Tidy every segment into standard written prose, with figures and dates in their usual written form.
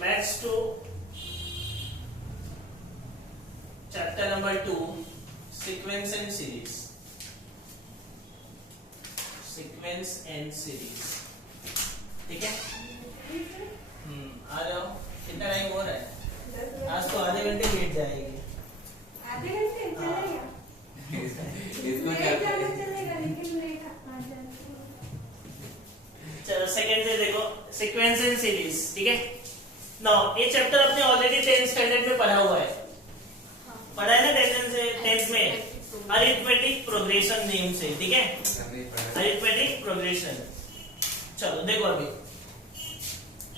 Maths 2 chapter number 2 sequence and series. Sequence and series, ठीक है। आ जाओ, कितना टाइम हो रहा है? आज तो आधे घंटे लेट जाएगी। आधे घंटे चलेगा? इसको लेट जाना चलेगा, लेकिन लेट आ जाना। चलो सेकंड से देखो, सीक्वेंस एंड सीरीज, ठीक है। नाउ ये चैप्टर आपने ऑलरेडी 10th स्टैंडर्ड में पढ़ा हुआ है। पढ़ा है ना 10th में, अरिथमेटिक प्रोग्रेशन नेम से, ठीक है। Arithmetic progression. चलो देखो अभी,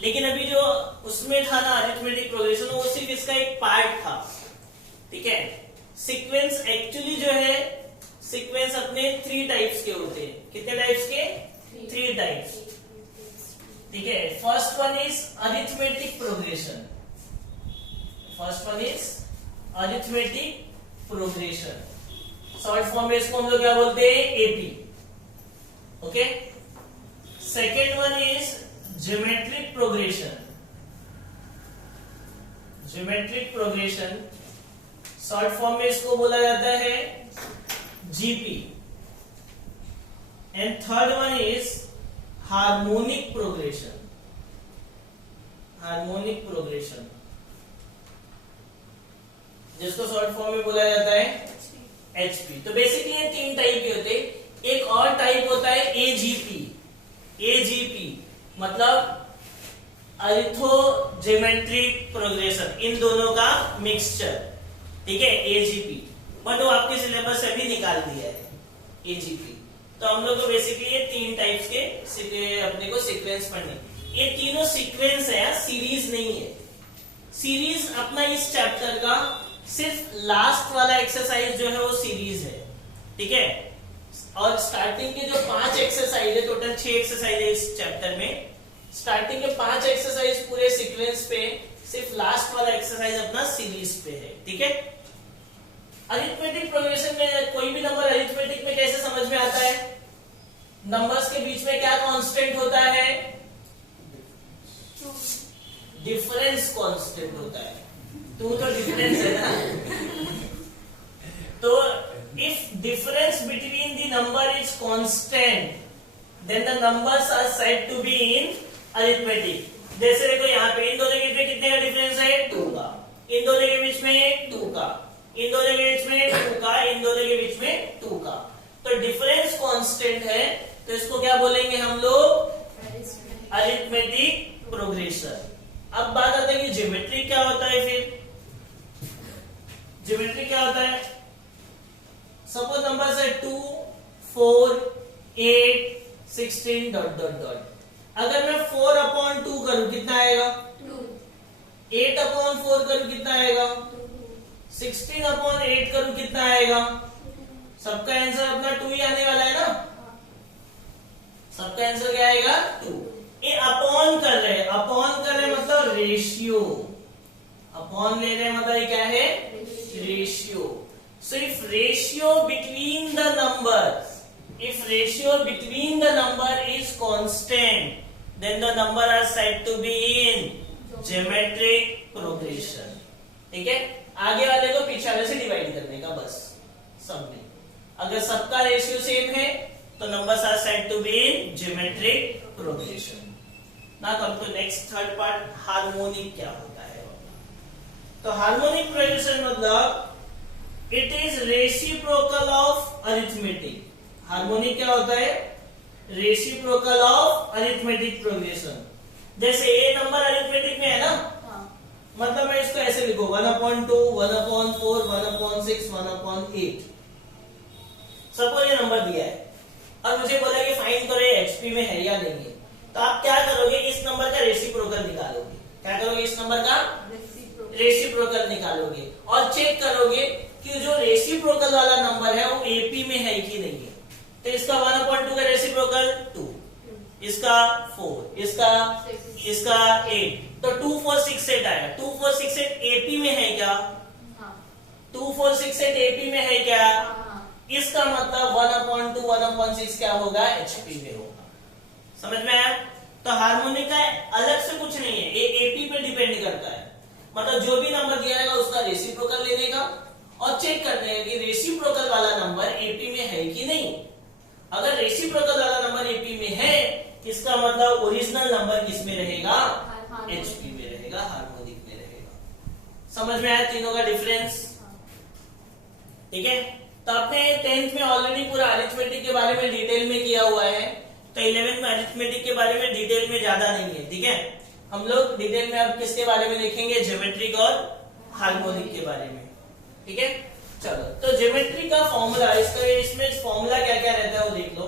लेकिन अभी जो उसमें था ना अरिथमेटिक प्रोग्रेशन, वो सिर्फ इसका एक पार्ट था, ठीक है। सीक्वेंस एक्चुअली जो है, सीक्वेंस अपने 3 टाइप्स के होते हैं। कितने टाइप्स के? 3 टाइप्स, ठीक है। First one is arithmetic progression. First one is arithmetic progression. Short form में इसको हम लोग क्या बोलते हैं? AP, okay. Second one is geometric progression. Geometric progression short form में इसको बोला जाता है GP. And third one is harmonic progression. Harmonic progression जिसको शॉर्ट फॉर्म में बोला जाता है एचपी। तो बेसिकली ये 3 टाइप के होते हैं। एक और टाइप होता है एजीपी। एजीपी मतलब अरिथोजेमेट्रिक प्रोग्रेशन, इन दोनों का मिक्सचर, ठीक है, एजीपी। बट वो आपके सिलेबस से भी निकाल दिया है एजीपी। तो हम लोग को बेसिकली ये 3 टाइप्स के अपने को सीक्वेंस पढ़ने। ये तीनों सीक्वेंस है, सीरीज नहीं है। सीरीज अपना इस चैप्टर का सिर्फ लास्ट वाला एक्सरसाइज जो है वो सीरीज है, ठीक है। और स्टार्टिंग के जो 5 एक्सरसाइज है, टोटल 6 एक्सरसाइज है इस चैप्टर में। स्टार्टिंग के 5 एक्सरसाइज पूरे सीक्वेंस पे, सिर्फ लास्ट वाला एक्सरसाइज अपना सीरीज पे है, ठीक है। अरिथमेटिक प्रोग्रेशन में कोई भी नंबर अरिथमेटिक में कैसे समझ में आता है? नंबर्स के बीच में क्या कांस्टेंट होता है? डिफरेंस कांस्टेंट होता है। तो डिफरेंस है ना। तो if difference between the number is constant, then the numbers are said to be in arithmetic. जैसे देखो यहाँ पे इन दोनों के बीच में कितने का डिफरेंस है? 2 का। इन दोनों के बीच में 2 का। इन दोनों के बीच में 2 का। इन दोनों के बीच में 2 का। तो डिफरेंस कांस्टेंट है, तो इसको क्या बोलेंगे हम लोग? Arithmetic progression. अब बात आती है कि ज्योमेट्रिक क्या होता है। फिर ज्योमेट्रिक क्या होता है? सपोज नंबर है 2, 4, 8, 16 डॉट डॉट डॉट। अगर मैं 4/2 करूं कितना आएगा? 2। 8/4 करूं कितना आएगा? 16/8 करूं कितना आएगा? सबका आंसर अपना 2 ही आने वाला है ना। सबका आंसर क्या आएगा? 2। ये अपॉन कर रहे हैं, अपॉन कर रहे हैं मतलब रेशियो। अपॉन ले रहे हैं मतलब ये क्या है? Ratio. So if ratio between the number, if ratio between the number is constant, then the number are said to be in geometric progression, ठीक है। आगे वाले को पीछे वाले से डिवाइड करने का बस, सब में। अगर सबका रेशियो सेम है तो numbers are said to be in geometric progression. Now come to next third part, harmonic क्या होता है? तो हार्मोनिक प्रोग्रेशन मतलब it is reciprocal of arithmetic. Harmonic क्या होता है? Reciprocal of arithmetic progression. जैसे ये नंबर अरिथमेटिक में है ना, मतलब मैं इसको ऐसे लिखूं 1/2, 1/4, 1/6, 1/8। सपोज ये नंबर दिया है और मुझे बोला कि फाइंड करो ये एचपी में है या नहीं है। तो आप क्या करोगे? इस नंबर का रेसिप्रोकल निकालोगे। क्या करोगे? इस नंबर का रेसिप्रोकल निकालोगे और चेक करोगे कि जो रेसिप्रोकल वाला नंबर है वो एपी में है कि नहीं है। तो इसका 1/2 का रेसिप्रोकल 2, इसका 4, इसका 8, तो 2, 4, 6, 8 आया। 2, 4, 6, 8 एपी में है क्या? 2, 4, 6, 8 एपी में है क्या? इसका मतलब 1/2, 1/6 क्या होगा? एचपी में होगा। समझ में आया? तो हार्मोनिक का अलग से कुछ नहीं है, ये एपी पे डिपेंड डिपेंड करता है, मतलब जो भी नंबर दिया जाएगा उसका रेसिप्रोकल लेने का और चेक करने का कि रेसिप्रोकल वाला नंबर एपी में है कि नहीं। अगर रेसिप्रोकल वाला नंबर एपी में है, इसका मतलब ओरिजिनल नंबर किस में रहेगा, एचपी में रहेगा, हार्मोनिक में रहेगा। समझ में आया तीनों का डिफरेंस? ठीक है, तो आपने 10th में ऑलरेडी पूरा अरिथमेटिक के बारे में डिटेल में किया हुआ है, तो 11th में अरिथमेटिक के बारे में डिटेल में ज्यादा नहीं है। ठीक है, हम लोग डिटेल में अब किसके बारे में देखेंगे, ज्योमेट्रिक और हार्मोनिक के बारे में। ठीक है, चलो तो ज्योमेट्री का फॉर्मूला, इसमें फॉर्मूला क्या क्या रहता है वो देख लो।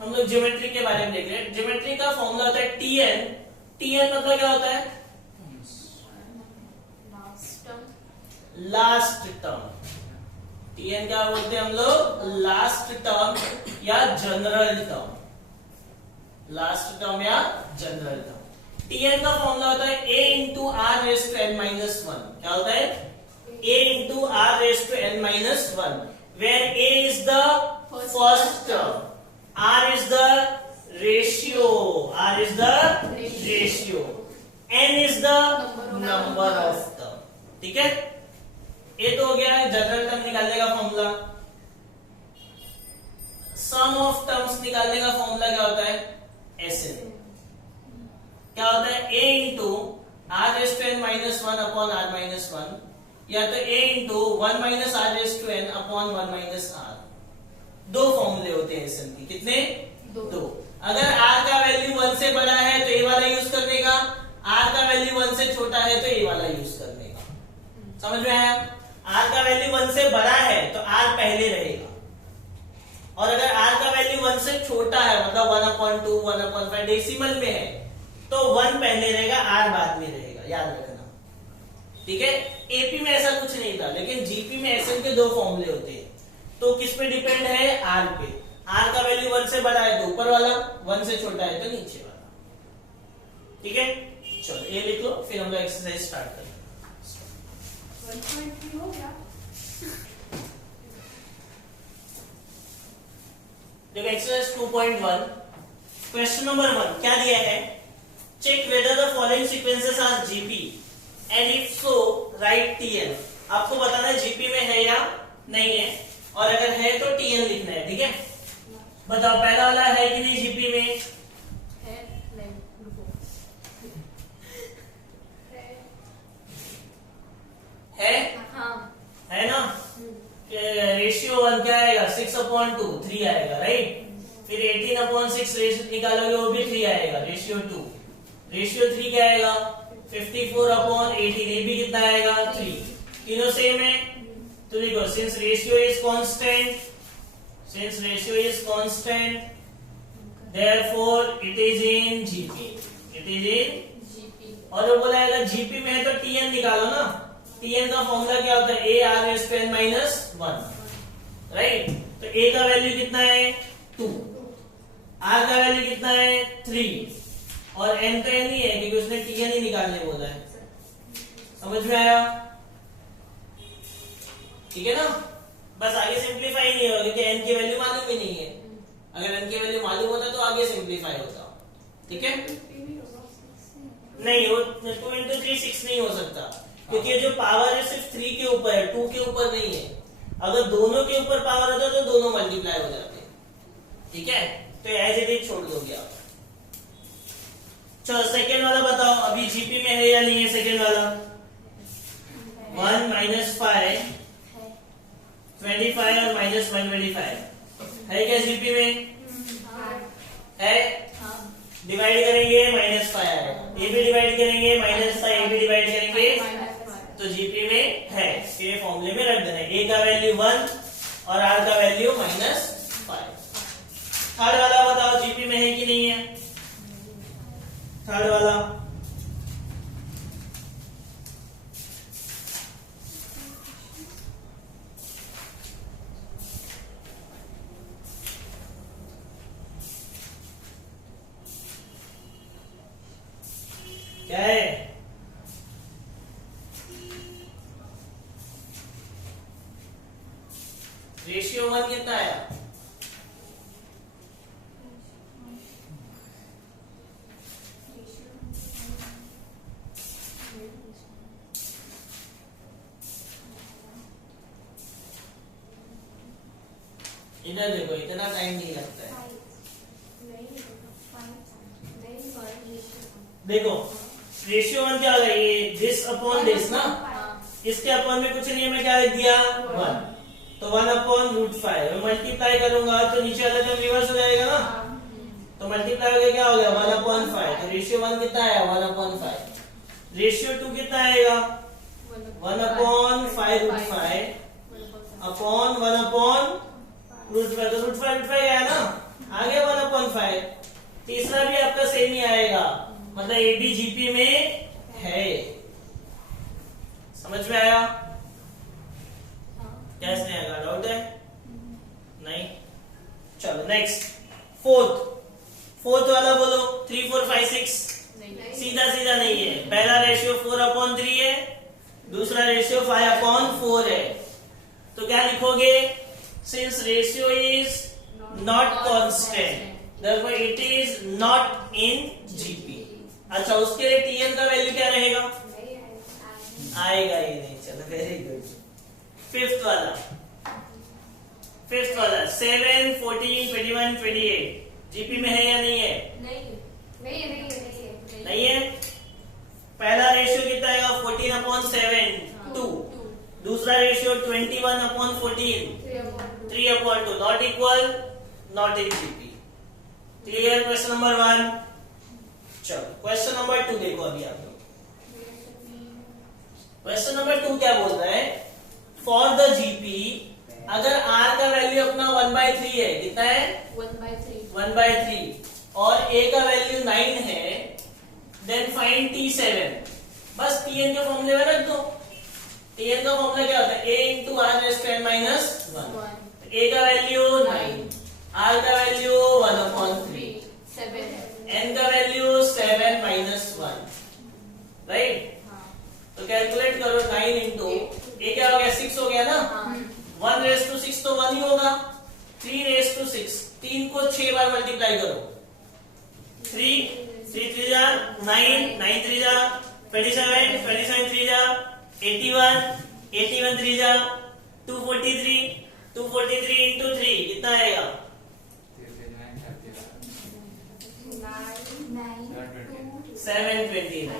हम लोग ज्योमेट्री के बारे में देख रहे हैं। ज्योमेट्री का फॉर्मूला होता है टीएन। टीएन मतलब क्या होता है, लास्ट टर्म। टीएन क्या बोलते हैं हम लोग, लास्ट टर्म या जनरल टर्म, लास्ट टर्म या जनरल टर्म। टीएन का फॉर्मूला होता है a into r raise to n minus one. क्या होता है, a into r raise to n minus one, where a is the first term, r is the ratio, r is the ratio, n is the number of term. ठीक है, ये तो हो गया है जनरल टर्म निकालने का फॉर्मूला। सम ऑफ टर्म्स निकालने का फॉर्मूला क्या होता है, SN। क्या होता है, a into r raise to n minus one upon r minus one, या तो a into one minus r raise to n upon one minus r. दो फॉर्मूले होते हैं SN के, कितने, दो। अगर r का वैल्यू 1 से बड़ा है तो a वाला यूज करने का, r का वैल्यू 1 से छोटा है तो a वाला यूज करने का। समझ में आया? r का वैल्यू 1 से बड़ा है तो r पहले रहेगा, और अगर r का वैल्यू 1 से छोटा है, मतलब 1/2, 1/5 डेसिमल में है, तो 1 पहले रहेगा, r बाद में रहेगा, याद रखना। ठीक है, एपी में ऐसा कुछ नहीं था, लेकिन जीपी में SN के दो फॉर्मूले होते हैं। तो किस पे डिपेंड है, r पे। r का वैल्यू 1 से बड़ा है तो ऊपर वाला, 1 से छोटा है तो नीचे वाला। ठीक है, चलो ये लिख लो, फिर हम लोग एक्सरसाइज स्टार्ट करें। 1.3 हो गया। देखो एक्सरसाइज 2.1 क्वेश्चन नंबर 1 क्या दिया है, check whether the following sequences are GP and if so write T n. आपको बताना है जीपी में है या नहीं है, और अगर है तो टीएन लिखना है। ठीक है, बताओ पहला वाला है कि नहीं जीपी में, है, है ना। रेशियो 1 क्या आएगा, 6/2, 3 आएगा, राइट। फिर 18/6 रेशियो निकालोगे वो भी 3 आएगा, रेशियो 2। रेशियो 3 क्या आएगा, 54/18, ये भी कितना आएगा, 3। तीनों सेम है तो देखो, since ratio is constant, therefore it is in GP, it is in. और जो बोला अगर जीपी में है तो टीएन निकालो ना। टीएन का फॉर्मूला क्या होता है, a r raise to n minus 1, right. तो a का वैल्यू कितना है, 2, r का वैल्यू कितना है, 3, और n तो n ही है क्योंकि उसने टीएन ही निकालने बोला है। समझ में आया? ठीक है ना, बस आगे सिंप्लीफाई नहीं होगा क्योंकि n की वैल्यू मालूम ही नहीं है। अगर n की वैल्यू मालूम होता तो आगे सिंप्लीफाई होता। ठीक है, नहीं वो 2 into 3 6 नहीं हो सकता, क्योंकि ये जो पावर है सिर्फ 3 के ऊपर है, 2 के ऊपर नहीं है। अगर दोनों के ऊपर पावर होता तो दोनों मल्टीप्लाई हो जाते। ठीक है, तो एज इट इज छोड़ दोगे आप। चलो सेकेंड वाला बताओ, अभी जीपी में है या नहीं है सेकेंड वाला। 1 - 5 25 और -125 है क्या जीपी में, है। डिवाइड करेंगे -5 आएगा, ये भी डिवाइड करेंगे -5, ये भी डिवाइड करेंगे, तो जीपी में है। फिर ये फॉर्मूले में रख देना है, a का वैल्यू 1 और r का वैल्यू -5। थर्ड वाला बताओ जीपी में है कि नहीं है, थर्ड वाला। क्या है, रेशियो 1 कितना आया, इधर देखो, इतना टाइम नहीं लगता है। देखो रेशियो 1 क्या होगा, ये दिस अपॉन दिस ना, इसके अपॉन में कुछ नहीं है, मैं क्या लिख दिया 1, तो 1/√5 मल्टीप्लाई करूंगा तो नीचे वाला टर्म रिवर्स हो जाएगा ना, तो मल्टीप्लाई होगा क्या हो गया 1/5, तो रेशियो 1 कितना आया 1/5। रेशियो 2 कितना आएगा 1/5√5 अपॉन 1/√5, तो √5 आया ना, आ गया 1/5। तीसरा भी आपका सेम ही आएगा, मतलब ए बी जीपी में है। समझ में आया? कैसे आएगा, डाउट है? नहीं, चलो नेक्स्ट फोर्थ वाला बोलो। 3 4 5 6 सीधा सीधा नहीं है, पहला रेशियो 4/3 है, दूसरा रेशियो 5/4 है, तो क्या लिखोगे, since ratio is not constant therefore it is not in GP। अच्छा, उसके लिए TN का वैल्यू क्या रहेगा, आएगा ही नहीं। चलो वेरी गुड। फिफ्थ वाला 7 14 21 28 जीपी में है या नहीं है? नहीं है। पहला रेशियो कितना आएगा 14/7 2, दूसरा ratio 21/14 3/2, not equal, not in GP. Clear question number 1। चलो क्वेश्चन नंबर 2 देखो अभी आप लोग। क्वेश्चन नंबर 2 क्या बोल रहा है, फॉर द जीपी अगर r का वैल्यू अपना 1/3 है, कितना है 1/3 और a का वैल्यू 9 है, देन फाइंड T7। बस Tn के फॉर्मूले में रख दो। Tn का फॉर्मूला क्या होता है, a इंटू r⁻⁻1। a का वैल्यू 9, r का वैल्यू 1/3, n का वैल्यू 7 - 1, राइट। तो कैलकुलेट करो 9 इंटू a क्या हो गया 6 हो गया ना, 1/6 तो 1 ही होगा, 3/6 3 को 6 बार मल्टीप्लाई करो, 3 3 जा 9 9 3 जा 27 27 3 जा 81 81 3 जा 243 243 इंटू 3 कितना आएगा 729।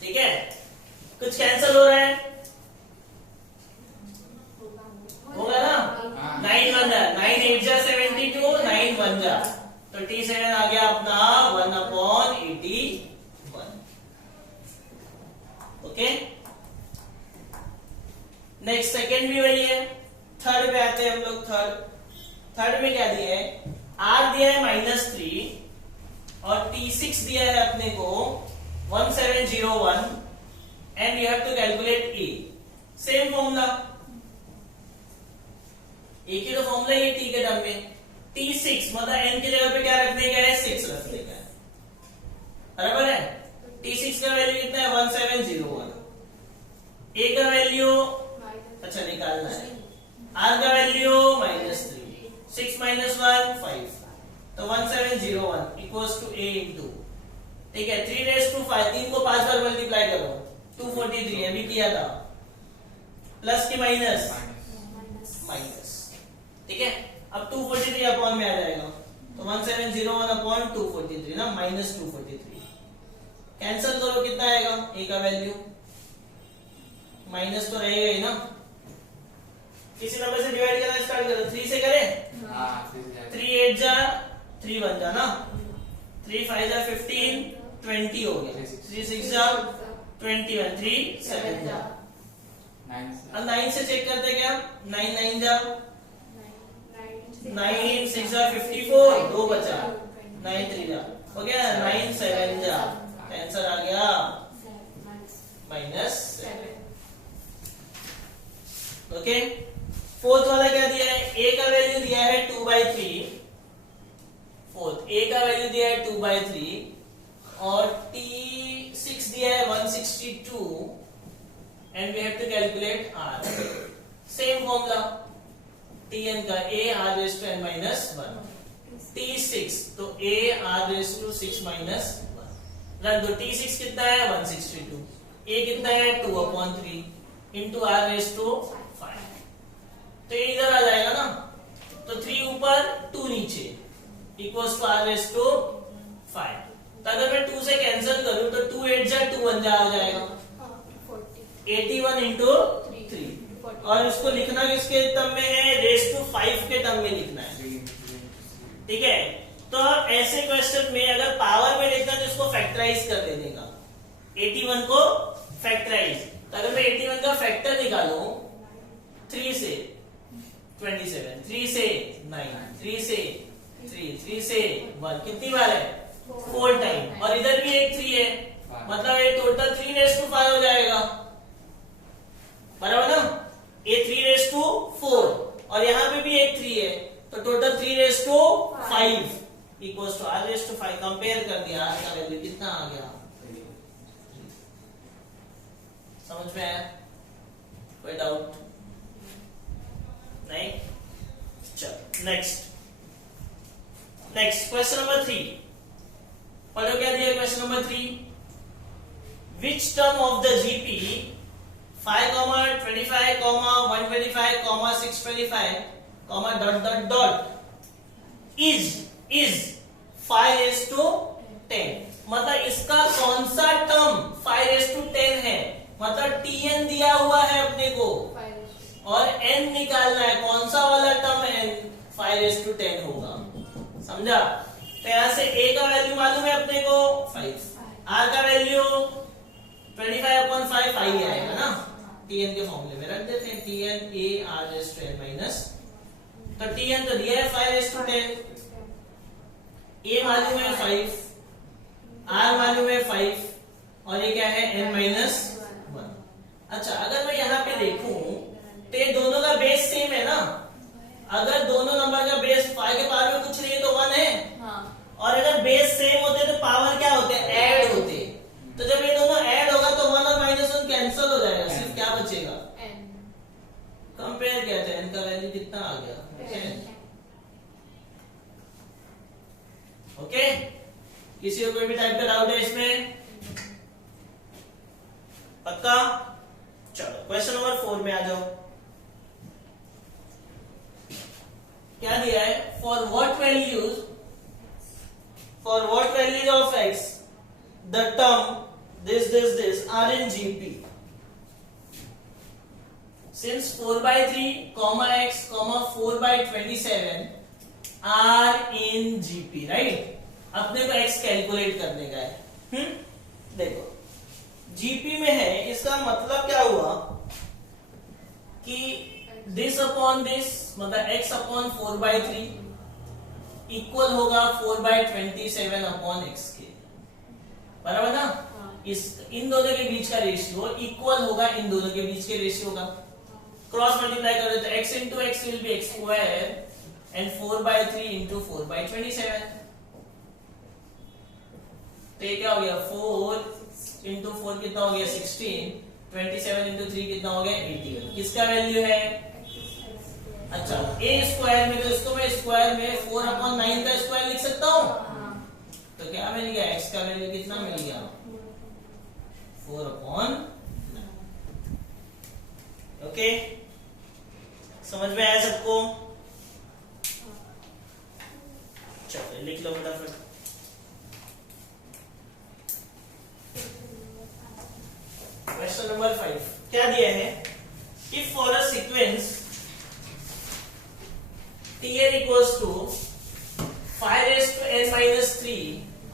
ठीक है, कुछ कैंसिल हो रहा है, होगा ना, 9 1 जा 9 8 जा 72 9 1 जा, तो T7 आ गया अपना 1/81। ओके, नेक्स्ट सेकेंड भी वही है। थर्ड पे आते हैं हम लोग। थर्ड में क्या दिया है, R दिया है -3 और T6 दिया है अपने को 1701 and you have to calculate A। Same formula, A की तो फॉर्मूला ही T के टर्म में, T6 मतलब n की जगह पे क्या रखने का है 6 रखने का है, बराबर है। T6 का वैल्यू कितना है 1701, A का वैल्यू अच्छा निकालना है, R का वैल्यू -3, 6 - 1 5, तो 1701 इक्वल्स टू A इंटू, ठीक है 3/5, 3 को 5 बार मल्टीप्लाई करो 243, अभी किया था, प्लस के माइनस, ठीक है। अब 243 अपॉन में आ जाएगा, तो 1701 अपॉन 243 ना, -243 कैंसिल करो, कितना आएगा A का वैल्यू, माइनस तो रहेगा ही ना, किसी नंबर से डिवाइड करना स्टार्ट करो, 3 से करें, 3 8 जा 3 1 जा ना, 3 5 जा 15 20 हो गया, 3 6 जा 21, 3 7 जा, अब 9 से चेक करते क्या, 9 9 जा 9 6 जा 54, 2 बचा, 9 3 जा हो गया, 9 7 जा, आंसर आ गया -7। ओके, फोर्थ वाला क्या दिया है, A का वैल्यू दिया है 2/3, फोर्थ A का वैल्यू दिया है 2/3 और T6 दिया है 162 and we have to calculate R। Same formula Tn का A r⁻⁻1, T6 तो A r⁻6 - 1 रख दो, T6 कितना है 162, A कितना है 2/3 इंटू r⁻5, तो ये इधर आ जाएगा ना, तो 3 ऊपर 2 नीचे equals to r raise to 5। तो अगर मैं 2 से कैंसिल करूं तो 2 8 जा 2 1 जा आ जाएगा 81 इंटू 3। और इसको लिखना किसके टर्म में है, रेस टू 5 के टर्म में लिखना है। ठीक है, तो ऐसे क्वेश्चन में अगर पावर में लिखना तो इसको फैक्टराइज कर देने का, 81 को फैक्टराइज। तो अगर मैं 81 का फैक्टर निकालूं 3 से 27, 3 से 9, 3 से 3, 3 से 1, कितनी बार है 4 टाइम, और इधर भी एक 3 है, मतलब ये टोटल 3 रेस टू 5 हो जाएगा, बराबर ना। ये 3 रेस टू 4 और यहाँ पे भी एक 3 है, तो total 3 raise to 5 equals to r raise to 5। Compare कर दिया, r का वैल्यू कितना आ गया, समझ में आया, कोई डाउट नहीं। चलो नेक्स्ट क्वेश्चन नंबर 3 पढ़ो, क्या दिया question number 3, which term of the GP 5, 25, 125, 625, dot dot dot is 5 raised to 10। मतलब इसका कौन सा टर्म 5 raised to 10 है, मतलब tn दिया हुआ है अपने को और n निकालना है, कौन सा वाला टर्म n 5 raised to 10 होगा, समझा। तो यहां से a का वैल्यू मालूम है अपने को 5, r का वैल्यू 25/5 5 ही आएगा ना, tn के फॉर्मूले में रख देते हैं, tn a r raised to n minus, तो tn तो दिया है 5 raised to 10, a मालूम है 5, r मालूम है 5 और ये क्या है n माइनस 1। अच्छा, अगर मैं यहाँ पे देखूं तो ये दोनों का बेस सेम है ना, अगर दोनों नंबर का बेस 5 के पावर में कुछ नहीं है तो 1 है, और अगर बेस सेम होते तो पावर क्या होते, ऐड होते। तो जब ये दोनों ऐड होगा तो 1 और -1 कैंसिल हो जाएगा, सिर्फ क्या बचेगा, कंपेयर किया था, n का वैल्यू कितना आ गया, ओके। किसी को कोई भी टाइप का डाउट है इसमें, पक्का। चलो क्वेश्चन नंबर 4 में आ जाओ, क्या दिया है, for what values of x the term this are in GP since 4/3, x, 4/27 are in GP, right. अपने को x कैलकुलेट करने का है। देखो GP में है, इसका मतलब क्या हुआ कि this upon this मतलब x upon 4/3 इक्वल होगा 4/27 अपॉन x के, बराबर ना। इन दोनों के बीच का रेशियो इक्वल होगा इन दोनों के बीच के रेशियो का, क्रॉस मल्टीप्लाई कर देते हैं, x into x will be x square and 4/3 into 4/27। तो ये क्या हो गया, 4 इंटू 4 कितना हो गया 16, 27 इंटू 3 कितना हो गया 81। किसका वैल्यू है, अच्छा a स्क्वायर में, तो इसको मैं स्क्वायर में 4/9 का स्क्वायर लिख सकता हूँ, तो क्या मिल गया, x का वैल्यू कितना मिल गया 4/9। ओके, समझ में आया सबको, चलो लिख लो फटाफट। क्वेश्चन नंबर 5 क्या दिया है, if for a sequence tn equals to 5 raised to n minus 3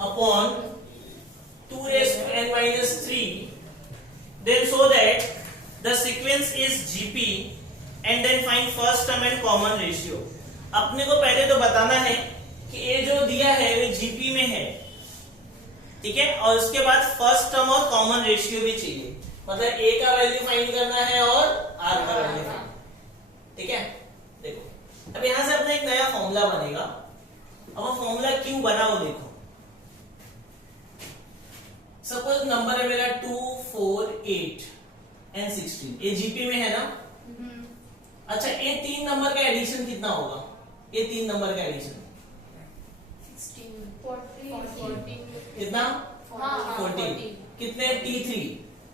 upon 2 raised to n minus 3, then so that the sequence is GP and then find first term and common ratio। अपने को पहले तो बताना है कि ये जो दिया है वो GP में है, ठीक है, और उसके बाद फर्स्ट टर्म और कॉमन रेशियो भी चाहिए, मतलब a का वैल्यू फाइंड करना है और r का वैल्यू फाइंड, ठीक है। देखो अब यहां से अपना एक नया फॉर्मूला बनेगा, अब वो फॉर्मूला क्यों बना वो देखो। सपोज नंबर है मेरा 2, 4, 8 एंड 16, ये जीपी में है ना। अच्छा, ये 3 नंबर का एडिशन कितना होगा, ये 3 नंबर का एडिशन 14 कितना 14 कितने T3,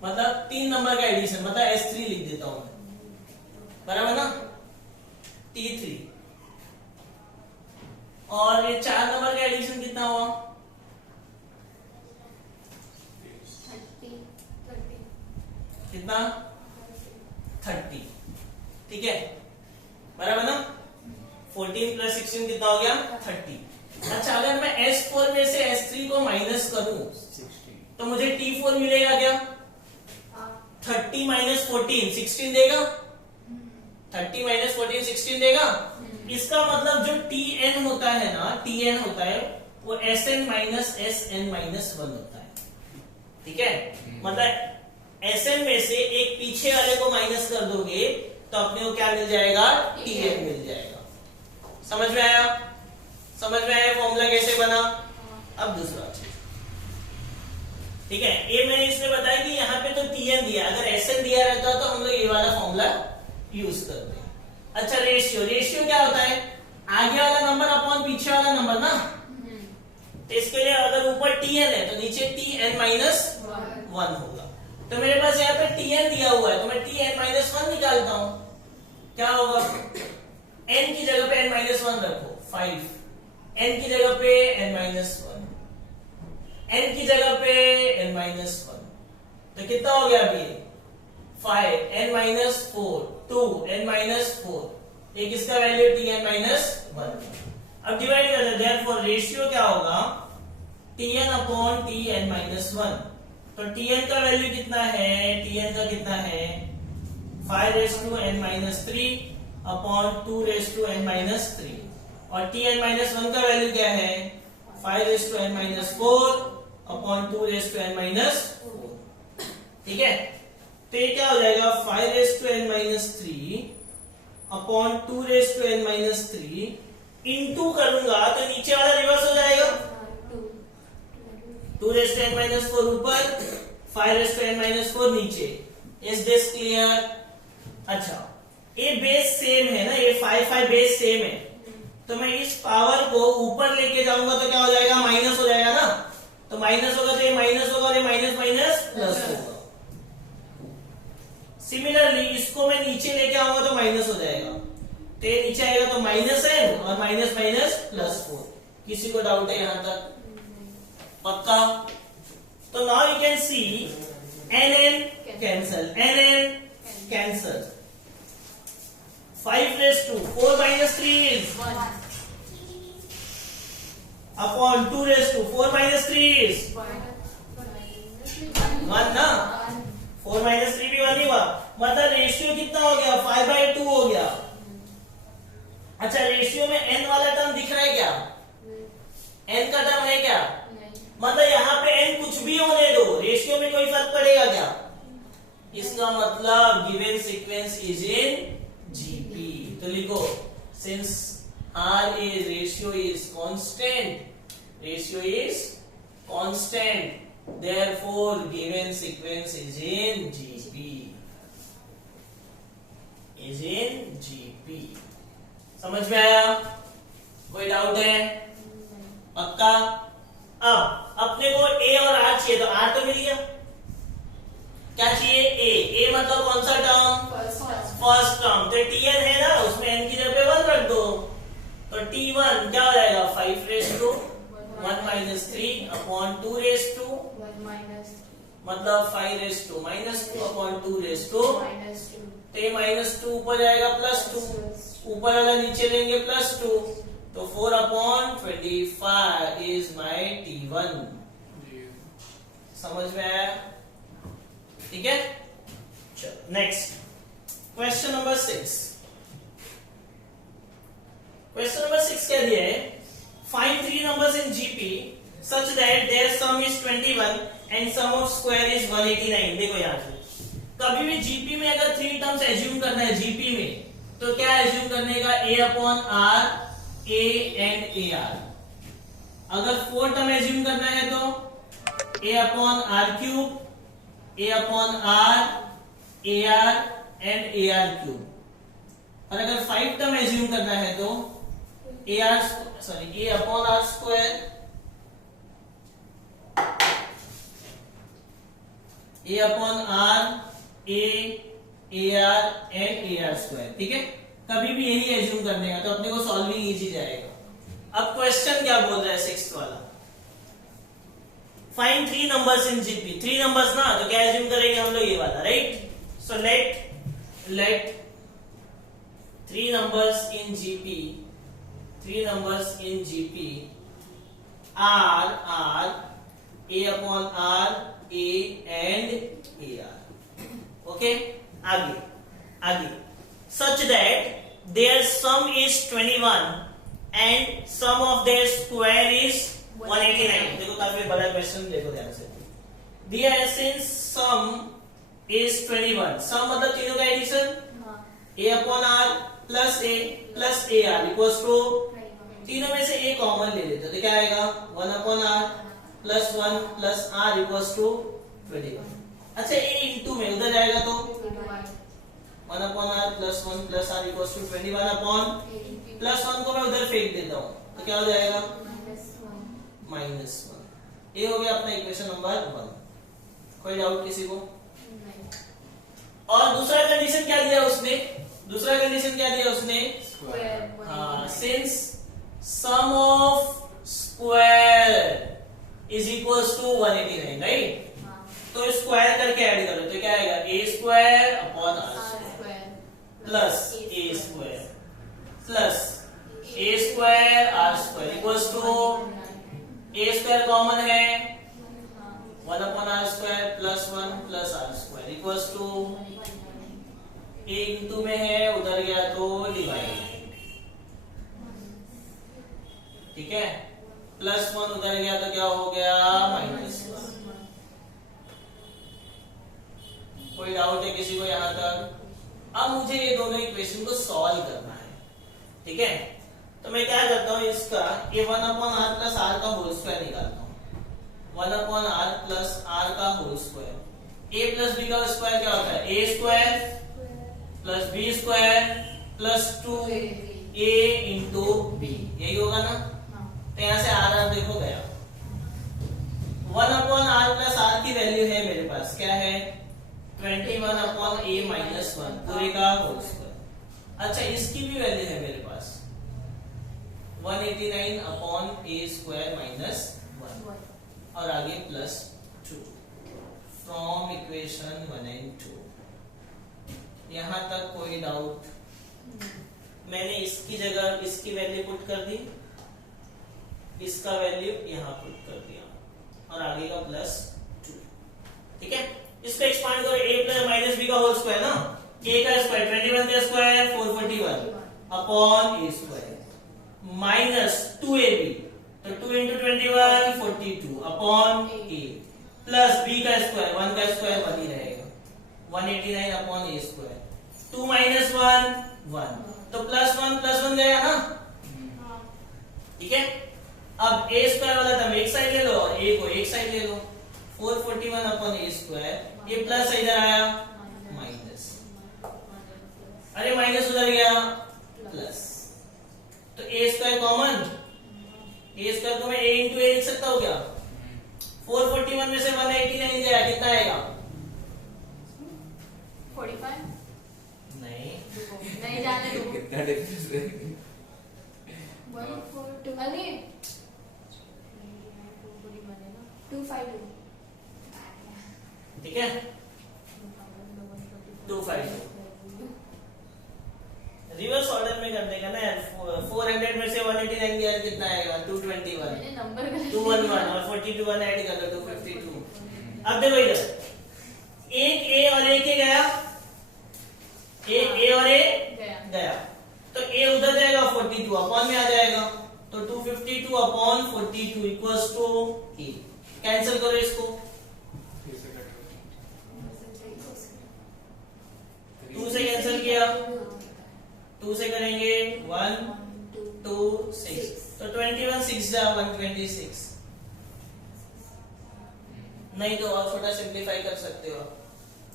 मतलब 3 नंबर का एडिशन, मतलब S3 लिख देता हूं मैं, बराबर ना, T3 और ये 4 नंबर का एडिशन कितना हुआ? 30 कितना? 30। ठीक है, बराबर ना? 14 प्लस 16 कितना हो गया? 30। अच्छा, अगर मैं S4 में से S3 को माइनस करूं तो मुझे T4 मिलेगा क्या? 30 माइनस 14 16 देगा। 30 माइनस 14 16 देगा। इसका मतलब जो Tn होता है ना, Tn होता है वो Sn माइनस Sn माइनस 1 होता है। ठीक है, मतलब Sn में से एक पीछे वाले को माइनस कर दोगे तो अपने को क्या मिल जाएगा? Tn मिल जाएगा। समझ में आया? समझ में आया फॉर्मूला कैसे बना? अब दूसरा चीज, ठीक है, ये मैंने इसमें बताया कि यहाँ पे तो Tn दिया, अगर Sn दिया रहता तो हम लोग ये वाला फॉर्मूला यूज करते हैं। अच्छा, रेशियो, रेशियो क्या होता है? आगे वाला नंबर अपॉन पीछे वाला नंबर ना। तो इसके लिए अगर ऊपर Tn है तो नीचे Tn माइनस 1 होगा। तो मेरे पास यहाँ पे Tn दिया हुआ है तो मैं Tn माइनस 1 निकालता हूं। क्या होगा? n की जगह पे n माइनस 1 रखो 5, n की जगह पे n माइनस 1, n की जगह पे n माइनस 1, तो कितना हो गया अभी? 5, n माइनस 4, 2, n माइनस 4, एक इसका वैल्यू Tn माइनस 1। अब डिवाइड कर दें, देयरफॉर रेशियो क्या होगा? Tn upon Tn minus 1। तो Tn का वैल्यू कितना है? Tn का कितना है? 5 raise to n minus 3 upon 2 raise to n minus 3, और Tn माइनस 1 का वैल्यू क्या है? 5 raise to n minus 4 upon 2 raise to n minus 4। ठीक है, तो ये क्या हो जाएगा? 5 raise to n minus 3 upon 2 raise to n minus 3 into करूंगा तो नीचे वाला रिवर्स हो जाएगा। 2 रेस टू n माइनस 4 ऊपर, 5 रेस टू n माइनस 4 नीचे। Is this clear? अच्छा, ये बेस सेम है ना, ये 5 बेस सेम है, तो मैं इस पावर को ऊपर लेके जाऊंगा तो क्या हो जाएगा? माइनस हो जाएगा ना। तो माइनस होगा तो ये माइनस होगा और ये माइनस माइनस प्लस होगा। सिमिलरली इसको मैं नीचे लेके आऊंगा तो माइनस हो जाएगा, तो ये नीचे आएगा तो माइनस n और माइनस माइनस प्लस 4। किसी को डाउट है यहां तक? पक्का? तो now you can see n cancel, n cancel, 5 raise to 4 minus 3 is 1 upon 2 raise to 4 minus 3 is 1 ना। 4 माइनस 3 भी 1 ही हुआ, मतलब रेशियो कितना हो गया? 5/2 हो गया। अच्छा, रेशियो में n वाला टर्म दिख रहा है क्या? n का टर्म है क्या? मतलब यहाँ पे n कुछ भी होने दो, रेशियो में कोई फर्क पड़ेगा क्या? इसका मतलब given sequence is in GP। तो लिखो, since R is ratio is constant, therefore given sequence is in GP। समझ में आया? कोई डाउट है? पक्का? अब अपने को A और R चाहिए, तो R तो मिल गया। क्या चाहिए? A मतलब कौन सा टर्म? First term. तो Tn है ना, उसमें n की जगह पे 1 रख दो, तो T1 क्या हो जाएगा? 5 raise to 1 minus 3 upon 2 raise to 1 minus, मतलब 5 raise to minus 2 upon 2 raise to, तो ये माइनस 2 ऊपर जाएगा प्लस 2, ऊपर वाला नीचे लेंगे प्लस 2, तो 4 अपॉन 25 इज माई T1। समझ में आया? ठीक है, चलो next question number 6। Question number 6 क्या दिया है? Find 3 numbers in GP such that their sum is 21 and sum of square is 189। देखो यहाँ से, कभी भी GP में अगर 3 टर्म्स एज्यूम करना है GP में, तो क्या एज्यूम करने का? A upon R, A and AR। अगर 4 टर्म एज्यूम करना है तो A upon R cube, A upon R, AR and AR cube. और अगर 5 टर्म एज्यूम करना है तो A upon R square, A upon R, A, AR and AR square. ठीक है, कभी भी यही एज्यूम करने का, तो अपने को सॉल्विंग इजी जाएगा। अब क्वेश्चन क्या बोल रहा है सिक्स्थ वाला, find 3 numbers in GP. 3 numbers ना, तो क्या एज्यूम करेंगे हम लोग, ये वाला, right. So let 3 numbers in GP, 3 numbers in GP are A upon R, A and AR. Okay, आगे such that their sum is 21 and sum of their square is 189. देखो काफी बड़ा क्वेश्चन, देखो ध्यान से। दिया है since sum is 21, sum मतलब तीनों का addition, A upon R plus A plus AR equals to, तीनों में से A कॉमन ले लेते तो क्या आएगा, 1 upon R plus 1 plus R equals to 21। अच्छा A इंटू में उधर जाएगा तो 1 upon R plus 1 plus R equals to 21 upon plus 1 को मैं उधर फेंक देता हूँ तो क्या हो जाएगा, -1। ये हो गया अपना इक्वेशन नंबर 1। कोई डाउट किसी को? और दूसरा कंडीशन क्या दिया उसने, since sum of square is equals to 189, right. तो स्क्वायर करके ऐड करो तो क्या आएगा, a square upon r square plus a square plus a square r square equals to, a square common है 1 upon r square plus 1 plus r square equals to, a into में है उधर गया तो डिवाइड, ठीक है, प्लस 1 उधर गया तो क्या हो गया, -1। कोई डाउट है किसी को यहां तक? अब मुझे ये दोनों इक्वेशन को सॉल्व करना है, ठीक है। तो मैं क्या करता हूं, इसका ये 1 अपॉन r प्लस r का होल स्क्वायर निकालता हूं। 1 अपॉन r प्लस r का whole square, a plus b का स्क्वायर क्या होता है, a square plus B square plus 2a into B, यही होगा ना। तो यहां से r देखो गया, 1 अपॉन r प्लस r की वैल्यू है मेरे पास, क्या है, 21 अपॉन a माइनस 1 पूरे का होल स्क्वायर। अच्छा इसकी भी वैल्यू है मेरे पास 189 अपॉन a स्क्वायर माइनस 1 और आगे प्लस 2 फ्रॉम इक्वेशन 1 and 2। यहां तक कोई डाउट? मैंने इसकी जगह इसकी वैल्यू पुट कर दी, इसका वैल्यू यहां पुट कर दिया और आगे का प्लस 2, ठीक है। इसको एक्सपांड करो, a प्लस माइनस b का होल स्क्वायर ना, a का स्क्वायर 21 का square 441 upon a square minus 2ab तो 2 into 21 42 upon a plus b का स्क्वायर 1 का स्क्वायर 1 ही रहेगा 189 अपॉन a स्क्वायर 2 minus 1 1 तो प्लस 1 गया ना, ठीक है। अब a स्क्वायर वाला टर्म एक साइड ले लो और a को एक साइड ले लो, 441 अपॉन a स्क्वायर, ये प्लस इधर आया माइनस, अरे माइनस उधर गया प्लस, तो a square common, a square को मैं a इंटू a लिख सकता हूँ क्या, 441 में से 189 गया कितना आएगा, 45 नहीं जाने दो कितना डिफरेंस है 142 अरे 252 ठीक है 252 रिवर्स ऑर्डर में करने का ना यार, 400 में से 189 गया कितना आएगा 221, मैंने नंबर 211 और 42 1 ऐड कर लो 252। अब देखो इधर एक a और a के गया, a और a गया तो a उधर जाएगा 42 अपॉन में आ जाएगा तो 252 upon 42 equals to a। Cancel करो इसको, 2 से कैंसिल किया, 2 से करेंगे 1 2 6 तो 21 6 जा 126। नहीं तो और छोटा सिंप्लीफाई कर सकते हो,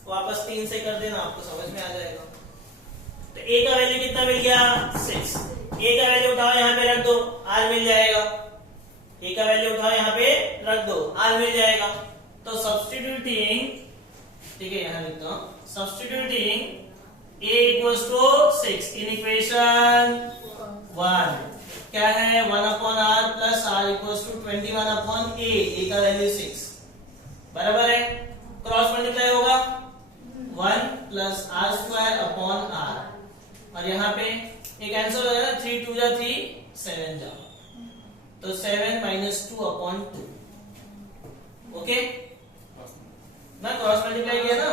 वापस 3 से कर देना, आपको समझ में आ जाएगा। तो a का वैल्यू कितना मिल गया 6, a का वैल्यू उठाओ यहाँ पे रख दो, r मिल जाएगा, a का वैल्यू उठाओ यहाँ पे रख दो, r मिल जाएगा। तो सब्स्टिट्यूटिंग, ठीक है यहाँ लिखता हूँ, substituting a equals to 6 in equation 1 क्या है 1 upon R plus R equals to 21 upon A का वैल्यू 6 बराबर है। क्रॉस मल्टीप्लाई होगा 1 plus R square upon R और यहाँ पे एक आंसर हो जाएगा 3 2 जा 3 7 जा तो 7 माइनस 2 अपॉन 2 ओके ना क्रॉस मल्टीप्लाई किया ना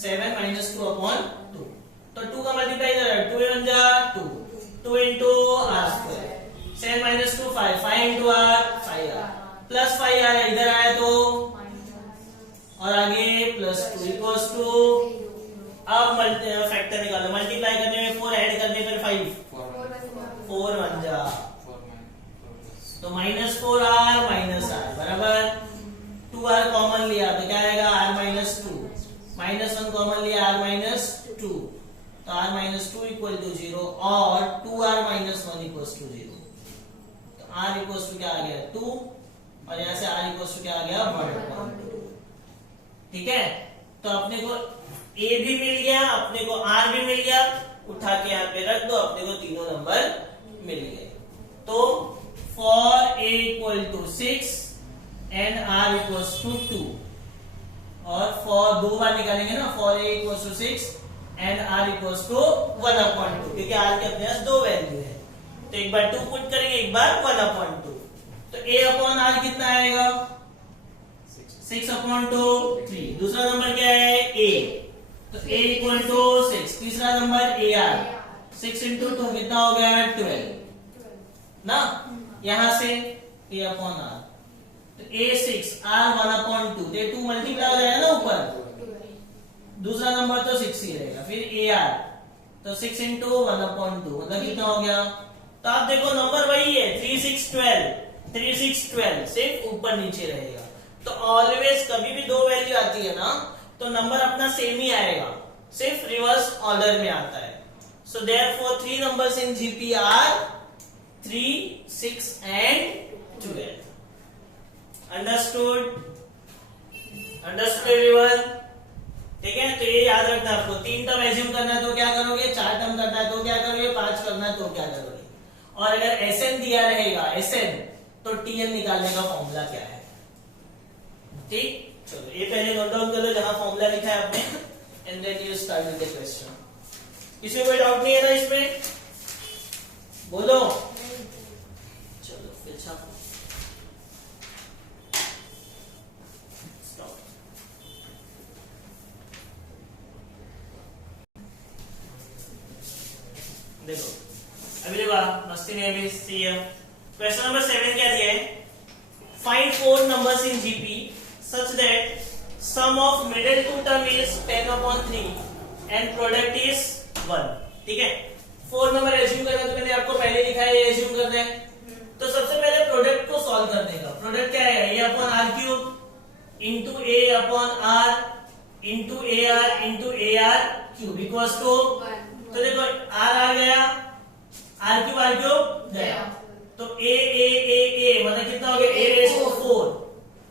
7 माइनस 2 अपॉन 2 तो 2 का मल्टीप्लाई कर रहा है 2 1 जा 2 2 into R square 7 minus 2 5 5 into R 5 R plus 5 R इधर आया तो और आगे प्लस 2 इक्वल्स टू अब फैक्टर निकालो मल्टीप्लाई करने में 4 ऐड करने पर 5 4 1 जा तो माइनस 4 आर माइनस आर बराबर 2 आर कॉमन लिया तो क्या आएगा आर माइनस 2 माइनस 1 कॉमन लिया आर माइनस 2 तो आर माइनस 2 इक्वल टू 0 और 2 आर माइनस 1 इक्वल टू 0 तो आर इक्वल टू क्या आ गया 2 और यहाँ से आर इक्वल टू क्या आ गया 1/2 ठीक है। तो अपने को ए भी मिल गया अपने को आर भी मिल गया उठा के यहाँ पे रख दो अपने को तीनों नंबर मिल गए। तो for A equal to 6 and R equal to 2 और फॉर दो बार निकालेंगे ना for A equal to 6 and R equal to 1/2 क्योंकि आर के अपने पास दो वैल्यू है तो एक बार 2 पुट करेंगे एक बार 1/2 तो ए अपॉन आर कितना आएगा 6 अपॉन 2 3 दूसरा नंबर क्या है ए तो ए इक्वल टू 6 तीसरा नंबर ए आर 6 इंटू 2 कितना हो गया 12 ना यहां से ए अपॉन आर तो ए 6 आर 1/2 तो 2 मल्टीप्लाई हो जाएगा ना ऊपर दूसरा नंबर तो 6 ही रहेगा फिर ए आर तो 6 इंटू 1/2 मतलब कितना हो गया तो आप देखो नंबर वही है 3 6 12 सिर्फ ऊपर नीचे रहेगा। तो ऑलवेज कभी भी दो वैल्यू आती है ना तो नंबर अपना सेम ही आएगा सिर्फ रिवर्स ऑर्डर में आता है। So therefore 3 numbers in GP R 3 6 and 12 understood everyone ठीक है। तो ये याद रखना आपको 3 टर्म एज्यूम करना है तो क्या करोगे 4 टर्म करना है तो क्या करोगे 5 करना है तो क्या करोगे और अगर एसएन दिया रहेगा एसएन तो टीएन निकालने का फॉर्मूला क्या है ठीक। चलो ये पहले नोट डाउन कर लो जहां फॉर्मूला लिखा है आपने and then you start with the question. किसी को कोई डाउट नहीं है ना इसमें बोलो चलो फिर छापो स्टॉप। देखो अभी देखो मस्ती नहीं अभी सी क्वेश्चन नंबर 7 क्या दिया है find 4 numbers in GP such that sum of middle two term is 10/3 and product is 1 ठीक है। 4 नंबर एज्यूम करना तो मैंने आपको पहले लिखा है ये एज्यूम करना है तो सबसे पहले प्रोडक्ट को सॉल्व करने का प्रोडक्ट क्या है a upon R cube into A upon R into A R cube equals to तो देखो आर आ गया आर क्यूब गया तो ए मतलब कितना हो गया a रेज़ टू 4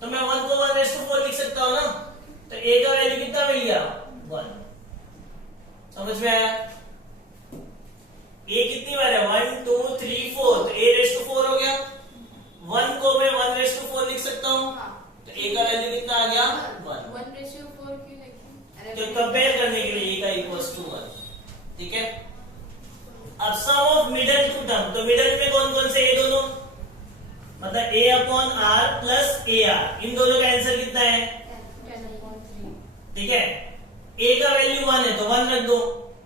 तो मैं 1 को 1 रेज़ टू 4 लिख सकता हूं ना तो a का वैल्यू कितना मिल गया 1 समझ में आया। a कितनी बार है 1 2 3 4 तो a रेज़ टू 4 हो गया 1 को मैं 1 रेज़ टू 4 लिख सकता हूं तो a का वैल्यू कितना आ गया 1 रेशियो 4 क्यों लिखे तो कंपेयर करने के लिए a का इक्वल्स टू 1 ठीक है। अब sum of middle two term तो मिडल में कौन कौन से ये दोनों मतलब a upon R plus A R इन दोनों का आंसर कितना है 10/3 ठीक है। a का वैल्यू 1 है तो 1 रख दो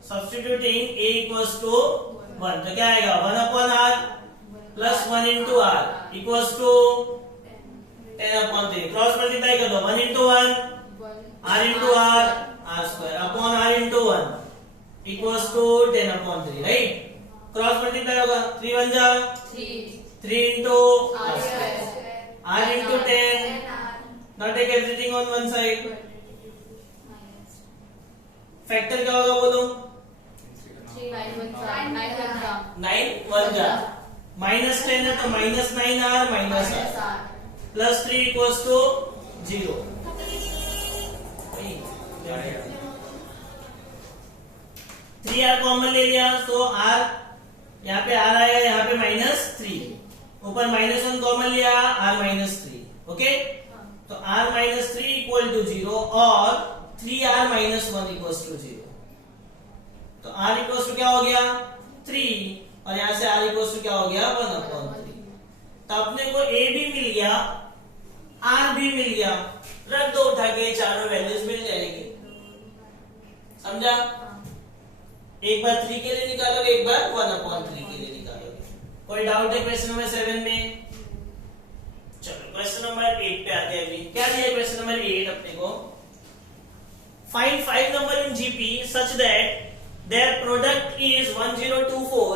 सब्स्टिट्यूटिंग a इक्वल्स टू 1 तो क्या आएगा 1 upon R plus 1 into R equals to 10/3 cross multiply कर दो 1 into 1 R into R square upon R into 1 equals to 10/3 right cross multiply होगा 3 1 जा 3 into R into 10 now take everything on one side factor क्या होगा बोलो 9 1 जा minus 10 है तो minus 9 R minus R plus 3 equals to 0 3 R common ले लिया तो आर यहाँ पे आर आएगा, यहाँ पे -3, ऊपर -1 कॉमन लिया, r -3, ओके। तो r -3 इक्वल टू 0 और 3r -1 इक्वल टू 0। तो r इक्वल टू क्या हो गया 3 और यहाँ से r इक्वल टू क्या हो गया 1/3। तो अपने को a भी मिल गया, r भी मिल गया, रख दो उठा के, चारों वैल्यूज मिल जाएगी। समझा? एक बार 3 के लिए निकालोगे, एक बार 1/3 के लिए निकालोगे। कोई डाउट है क्वेश्चन नंबर 7 में? चलो क्वेश्चन नंबर 8 पे आते हैं। अभी क्या दिया क्वेश्चन नंबर 8 अपने को? Find 5 number in GP such that their product is 1024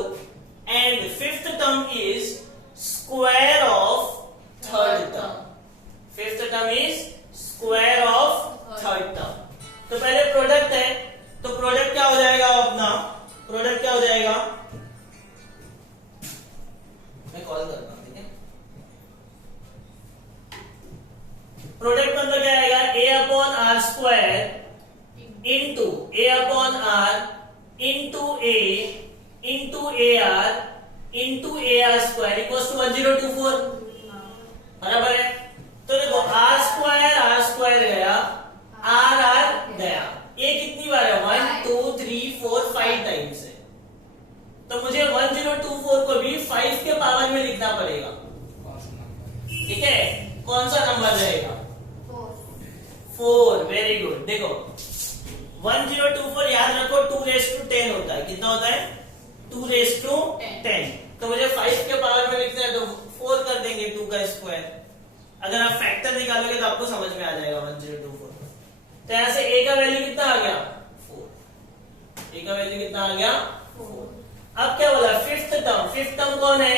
and fifth term is square of third term. Fifth term is square of third term. तो पहले प्रोडक्ट है, तो प्रोडक्ट क्या हो जाएगा अपना? प्रोडक्ट क्या हो जाएगा? मैं कॉल करता हूं, ठीक है? प्रोडक्ट मतलब क्या आएगा? a/r² into a/r into a into ar into ar² equals to 1024। बराबर है? तो देखो r² गया, r गया, ये कितनी बार है? 1 2 3 4 5 टाइम्स है। तो मुझे 1024 को भी 5 के पावर में लिखना पड़ेगा, ठीक है? कौन सा नंबर रहेगा? 4। Very good. देखो 1024 याद रखो 2⁻10 होता है। कितना होता है? 2⁻10। तो मुझे 5 के पावर में लिखना है, तो 4 कर देंगे 2 का स्क्वायर। अगर आप फैक्टर निकालोगे तो आपको समझ में आ जाएगा 1024। तो यहां से a का वैल्यू कितना आ गया? 4। a का वैल्यू कितना आ गया? 4। अब क्या बोला? Fifth term. फिफ्थ टर्म कौन है?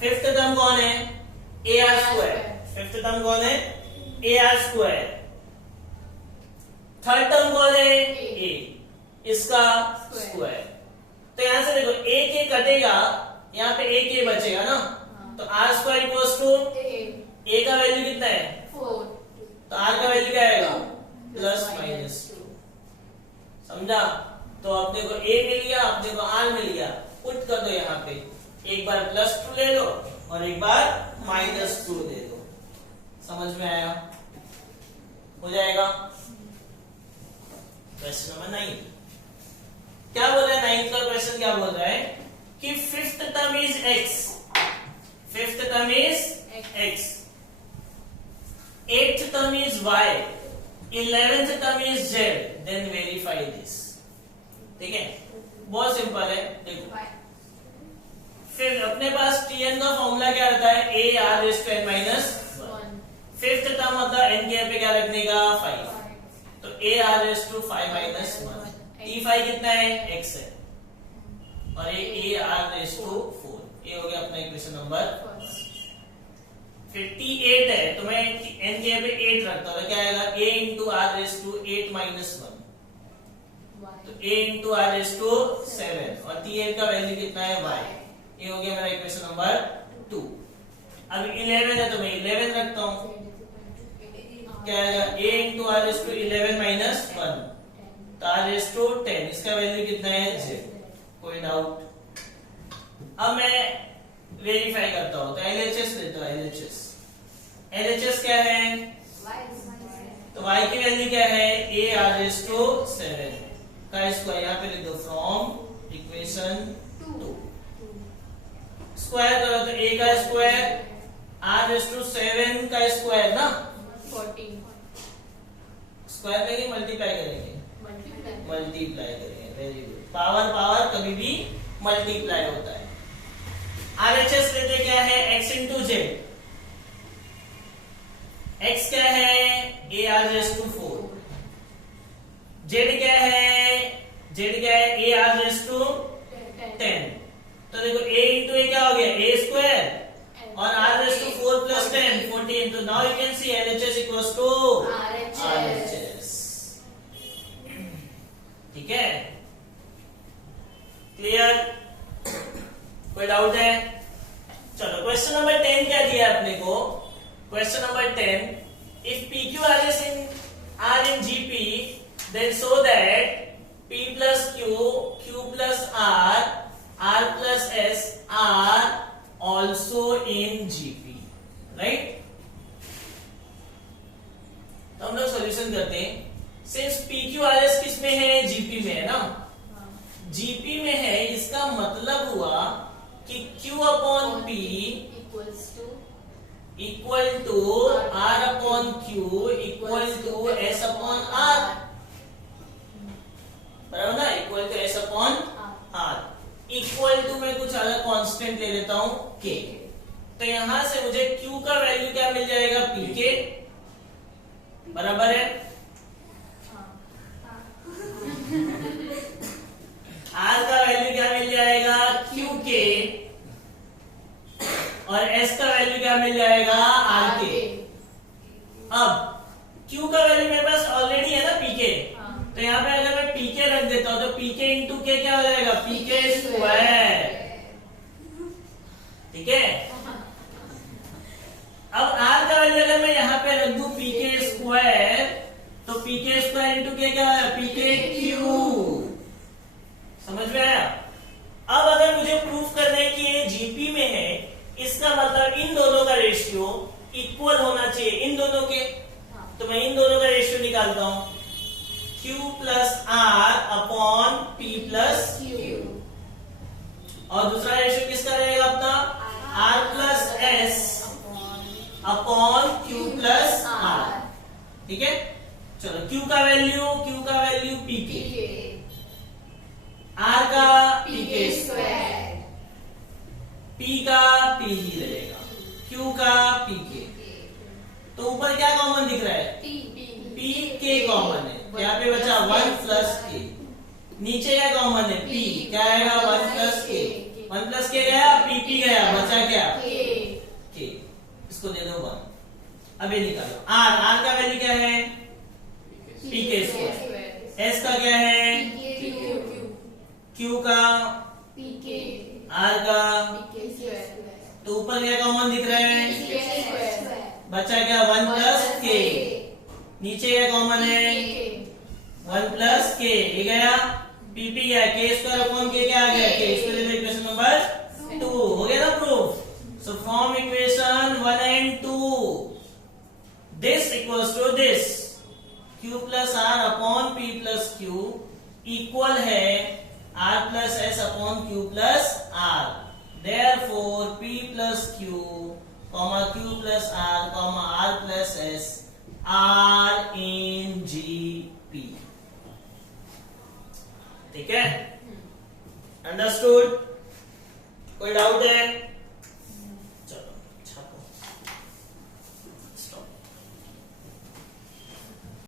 फिफ्थ टर्म कौन है? ar²। फिफ्थ टर्म कौन है? ar²। थर्ड टर्म कौन है? a, इसका स्क्वायर। तो यहां से देखो a के कटेगा, यहाँ पे a के बचेगा ना, तो r² इक्वल्स टू a का वैल्यू कितना है? 4। तो r का वैल्यू क्या आएगा? +-2। समझा? तो अपने को a मिल गया, अपने को r मिल गया। पुट कर दो यहाँ पे, एक बार +2 ले लो और एक बार -2 दे दो। समझ में आया? हो जाएगा। क्वेश्चन नंबर 9 क्या बोल रहा है? 9th का क्वेश्चन क्या बोल रहा है कि fifth term is x, fifth term is x, 8th term is y, 11th term is z, then verify this. ठीक है, बहुत सिंपल है। देखो फिर अपने पास tn का फॉर्मूला क्या रहता है? ar⁻n-1। फिफ्थ टर्म मतलब n के पे क्या रखने का? 5। तो ar⁵ t5 कितना है? x है, और ये ar⁴ ये हो गया अपना इक्वेशन नंबर। फिर t8 है, तो मैं n के पे 8 रखता हूं, तो क्या आएगा? a इंटू r⁸ 8-1, तो a इंटू r⁷ और t8 का वैल्यू कितना है? y। ये हो गया मेरा इक्वेशन नंबर 2। अब 11 है, तो मैं 11 रखता हूं, क्या आएगा? a इंटू r⁻11-1, तो r⁻10, इसका वैल्यू कितना है? z। कोई डाउट? अब मैं वेरीफाई करता हूं, तो LHS लेता हूं। LHS क्या है? तो y की वैल्यू क्या है? ar⁷ का स्क्वायर, यहाँ पे लिख दो फ्रॉम इक्वेशन 2। स्क्वायर करो तो a का स्क्वायर r⁷ का स्क्वायर ना, 14। स्क्वायर करेंगे मल्टीप्लाई करेंगे? मल्टीप्लाई करेंगे। Very good. पावर पावर कभी भी मल्टीप्लाई होता है। RHS लेते क्या है? x into Z. x क्या है? ar⁴। जेड क्या है? जेड क्या है? ar⁻10। तो देखो a इंटू a क्या हो गया? a² और r⁴ + 10 14। तो now you can see LHS equals to RHS। ठीक है, क्लियर? कोई डाउट है? चलो क्वेश्चन नंबर 10 क्या दिया अपने को? Question number 10, if PQ are in GP then show that P plus Q, Q plus R R plus S are also in GP, right? तो हम लोग सॉल्यूशन करते हैं। सिंस PQRS किस में है? GP में है ना। GP में है, इसका मतलब हुआ कि Q upon P equal to R upon Q equal to S upon R, बराबर ना? Equal to S upon R। Equal to में कुछ अलग कांस्टेंट ले लेता हूं K। तो यहां से मुझे Q का वैल्यू क्या मिल जाएगा? PK, बराबर है। R का वैल्यू क्या मिल जाएगा? QK, और S का वैल्यू क्या मिल जाएगा? RK। अब Q का वैल्यू मेरे पास ऑलरेडी है ना, PK। तो यहाँ पे अगर मैं PK रख देता हूं तो PK इंटू K क्या हो जाएगा? PK स्क्वायर, ठीक है। अब R का वैल्यू अगर मैं यहाँ पे रख दूं PK स्क्वायर, तो PK स्क्वायर इंटू K क्या है? PK cube. समझ में आया? अब अगर मुझे प्रूफ करना है कि ये GP में है, इसका मतलब इन दोनों का रेशियो इक्वल होना चाहिए इन दोनों के। तो मैं इन दोनों का रेशियो निकालता हूं, Q plus R upon P plus Q। और दूसरा रेशियो किसका रहेगा अपना? R plus S upon Q plus R, ठीक है। चलो, Q का वैल्यू PK, R का PK स्क्वायर, P का P ही रहेगा, Q का PK। तो ऊपर क्या कॉमन दिख रहा है? PK कॉमन है, यहाँ पे बचा 1 प्लस K। नीचे क्या कॉमन है? P, क्या आएगा? 1 प्लस K। 1 प्लस K गया, PP गया, बचा क्या? K। इसको दे दो 1। अब ये निकालो, R का वैल्यू क्या है? PK square. S का क्या है? Q का, R का, तो ऊपर क्या कॉमन दिख रहा है? बचा क्या? 1 प्लस K। नीचे क्या कॉमन है? 1 प्लस K, ये गया, PP गया, K स्क्वायर अपॉन K क्या आ गया? K square. इक्वेशन नंबर 2 हो गया ना proof. So from equation 1 and 2 this equals to this, Q plus R upon P plus Q equal है R plus S upon Q plus R। Therefore P plus Q, Q plus R plus S are in GP, ठीक है। Understood? कोई doubt है?